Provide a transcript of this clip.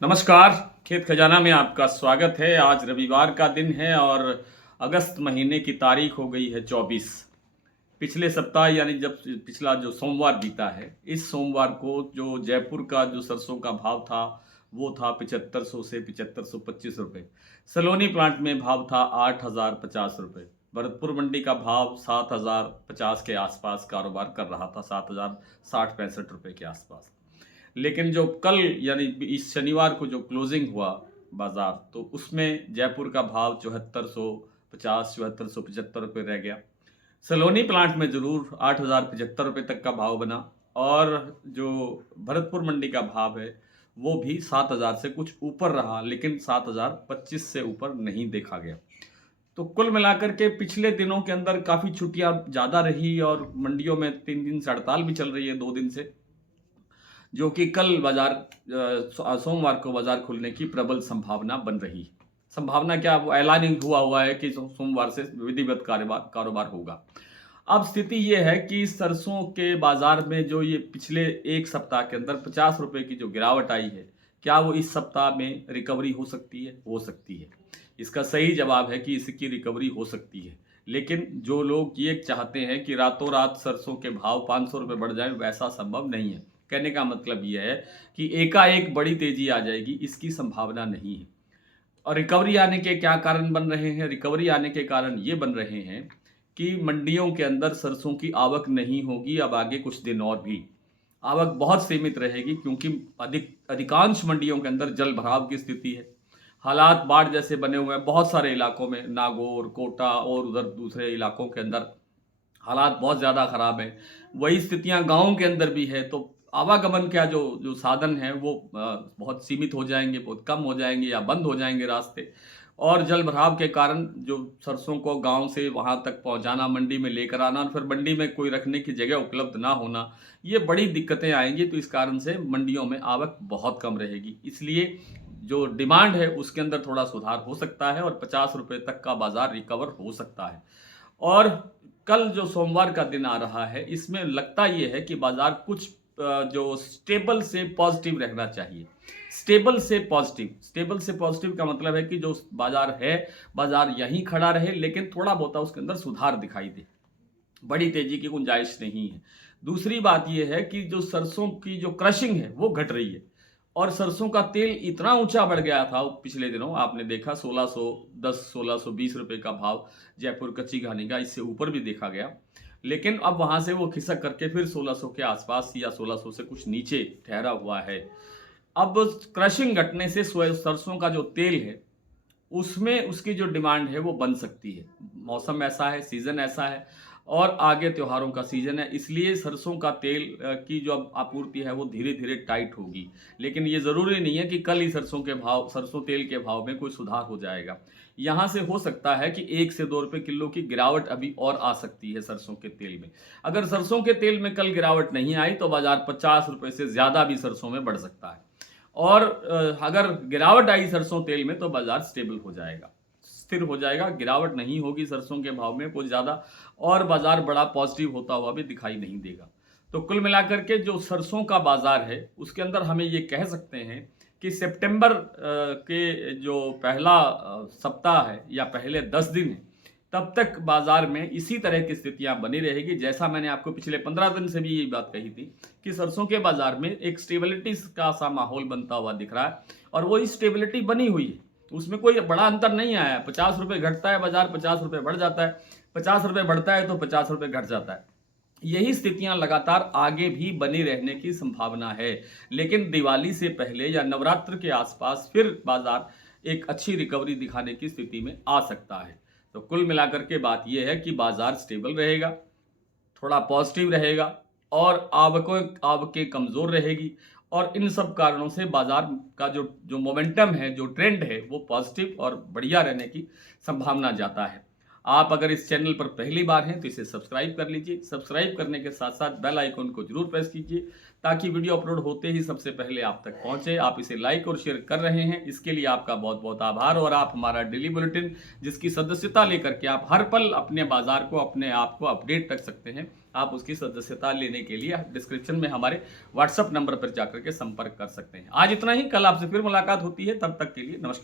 नमस्कार। खेत खजाना में आपका स्वागत है। आज रविवार का दिन है और अगस्त महीने की तारीख हो गई है 24। पिछले सप्ताह यानी जब पिछला जो सोमवार बीता है, इस सोमवार को जो जयपुर का जो सरसों का भाव था वो था 7500 से 7525 रुपये। सलोनी प्लांट में भाव था 8050 रुपये। भरतपुर मंडी का भाव 7050 के आसपास कारोबार कर रहा था, 7060-65 रुपये के आसपास। लेकिन जो कल यानी इस शनिवार को जो क्लोजिंग हुआ बाजार, तो उसमें जयपुर का भाव 7450 7475 रुपये रह गया। सलोनी प्लांट में जरूर 8075 रुपये तक का भाव बना और जो भरतपुर मंडी का भाव है वो भी 7000 से कुछ ऊपर रहा, लेकिन 7025 से ऊपर नहीं देखा गया। तो कुल मिलाकर के पिछले दिनों के अंदर काफ़ी छुट्टियां ज़्यादा रही और मंडियों में 3 दिन से हड़ताल भी चल रही है 2 दिन से, जो कि कल बाजार सोमवार को बाजार खुलने की प्रबल संभावना बन रही। संभावना क्या, वो ऐलान ही हुआ है कि सोमवार से विधिवत कारोबार होगा। अब स्थिति ये है कि सरसों के बाजार में जो ये पिछले एक सप्ताह के अंदर 50 रुपए की जो गिरावट आई है, क्या वो इस सप्ताह में रिकवरी हो सकती है? हो सकती है। इसका सही जवाब है कि इसकी रिकवरी हो सकती है। लेकिन जो लोग ये चाहते हैं कि रातों रात सरसों के भाव 500 रुपये बढ़ जाए, वैसा संभव नहीं है। कहने का मतलब यह है कि एकाएक बड़ी तेजी आ जाएगी, इसकी संभावना नहीं है। और रिकवरी आने के क्या कारण बन रहे हैं? रिकवरी आने के कारण ये बन रहे हैं कि मंडियों के अंदर सरसों की आवक नहीं होगी अब आगे कुछ दिन और भी। आवक बहुत सीमित रहेगी क्योंकि अधिकांश मंडियों के अंदर जल भराव की स्थिति है। हालात बाढ़ जैसे बने हुए हैं बहुत सारे इलाकों में, नागौर, कोटा और उधर दूसरे इलाकों के अंदर हालात बहुत ज़्यादा ख़राब हैं। वही स्थितियां गाँव के अंदर भी है, तो आवागमन का जो जो साधन है वो बहुत सीमित हो जाएंगे, बहुत कम हो जाएंगे या बंद हो जाएंगे रास्ते। और जल भराव के कारण जो सरसों को गांव से वहां तक पहुंचाना, मंडी में लेकर आना और फिर मंडी में कोई रखने की जगह उपलब्ध ना होना, ये बड़ी दिक्कतें आएंगी। तो इस कारण से मंडियों में आवक बहुत कम रहेगी। इसलिए जो डिमांड है उसके अंदर थोड़ा सुधार हो सकता है और 50 रुपये तक का बाजार रिकवर हो सकता है। और कल जो सोमवार का दिन आ रहा है, इसमें लगता ये है कि बाजार कुछ जो स्टेबल से पॉजिटिव रहना चाहिए। स्टेबल से पॉजिटिव का मतलब है कि जो बाजार है, बाजार यहीं खड़ा रहे, लेकिन थोड़ा बहुत उसके अंदर सुधार दिखाई दे। बड़ी तेजी की गुंजाइश नहीं है। दूसरी बात यह है कि जो सरसों की जो क्रशिंग है वो घट रही है और सरसों का तेल इतना ऊंचा बढ़ गया था पिछले दिनों, आपने देखा 1610 1620 रुपए का भाव जयपुर कच्ची घानी का, इससे ऊपर भी देखा गया। लेकिन अब वहां से वो खिसक करके फिर 1600 के आसपास या 1600 से कुछ नीचे ठहरा हुआ है। अब क्रशिंग घटने से सरसों का जो तेल है उसमें उसकी जो डिमांड है वो बन सकती है। मौसम ऐसा है, सीजन ऐसा है और आगे त्योहारों का सीजन है, इसलिए सरसों का तेल की जो अब आपूर्ति है वो धीरे धीरे टाइट होगी। लेकिन ये ज़रूरी नहीं है कि कल ही सरसों तेल के भाव में कोई सुधार हो जाएगा। यहाँ से हो सकता है कि 1 से 2 रुपये किलो की गिरावट अभी और आ सकती है सरसों के तेल में। अगर सरसों के तेल में कल गिरावट नहीं आई तो बाजार 50 रुपये से ज़्यादा भी सरसों में बढ़ सकता है। और अगर गिरावट आई सरसों तेल में तो बाजार स्टेबल हो जाएगा, स्थिर हो जाएगा। गिरावट नहीं होगी सरसों के भाव में कुछ ज़्यादा और बाजार बड़ा पॉजिटिव होता हुआ भी दिखाई नहीं देगा। तो कुल मिलाकर के जो सरसों का बाजार है उसके अंदर हमें ये कह सकते हैं कि सितंबर के जो पहला सप्ताह है या पहले 10 दिन है, तब तक बाजार में इसी तरह की स्थितियां बनी रहेगी। जैसा मैंने आपको पिछले 15 दिन से भी यही बात कही थी कि सरसों के बाजार में एक स्टेबिलिटी का सा माहौल बनता हुआ दिख रहा है और वो स्टेबिलिटी बनी हुई है। उसमें कोई बड़ा अंतर नहीं आया है। 50 रुपये घटता है बाजार, 50 रुपये बढ़ जाता है, 50 रुपये बढ़ता है तो 50 रुपये घट जाता है। यही स्थितियां लगातार आगे भी बनी रहने की संभावना है। लेकिन दिवाली से पहले या नवरात्र के आसपास फिर बाजार एक अच्छी रिकवरी दिखाने की स्थिति में आ सकता है। तो कुल मिलाकर के बात यह है कि बाजार स्टेबल रहेगा, थोड़ा पॉजिटिव रहेगा और आवकें कमज़ोर रहेगी और इन सब कारणों से बाजार का जो जो मोमेंटम है, जो ट्रेंड है, वो पॉजिटिव और बढ़िया रहने की संभावना जाता है। आप अगर इस चैनल पर पहली बार हैं तो इसे सब्सक्राइब कर लीजिए। सब्सक्राइब करने के साथ साथ बेल आइकन को जरूर प्रेस कीजिए ताकि वीडियो अपलोड होते ही सबसे पहले आप तक पहुंचे। आप इसे लाइक और शेयर कर रहे हैं, इसके लिए आपका बहुत बहुत आभार। और आप हमारा डेली बुलेटिन, जिसकी सदस्यता लेकर के आप हर पल अपने बाजार को, अपने आप को अपडेट रख सकते हैं, आप उसकी सदस्यता लेने के लिए डिस्क्रिप्शन में हमारे व्हाट्सएप नंबर पर जाकर के संपर्क कर सकते हैं। आज इतना ही, कल आपसे फिर मुलाकात होती है, तब तक के लिए नमस्कार।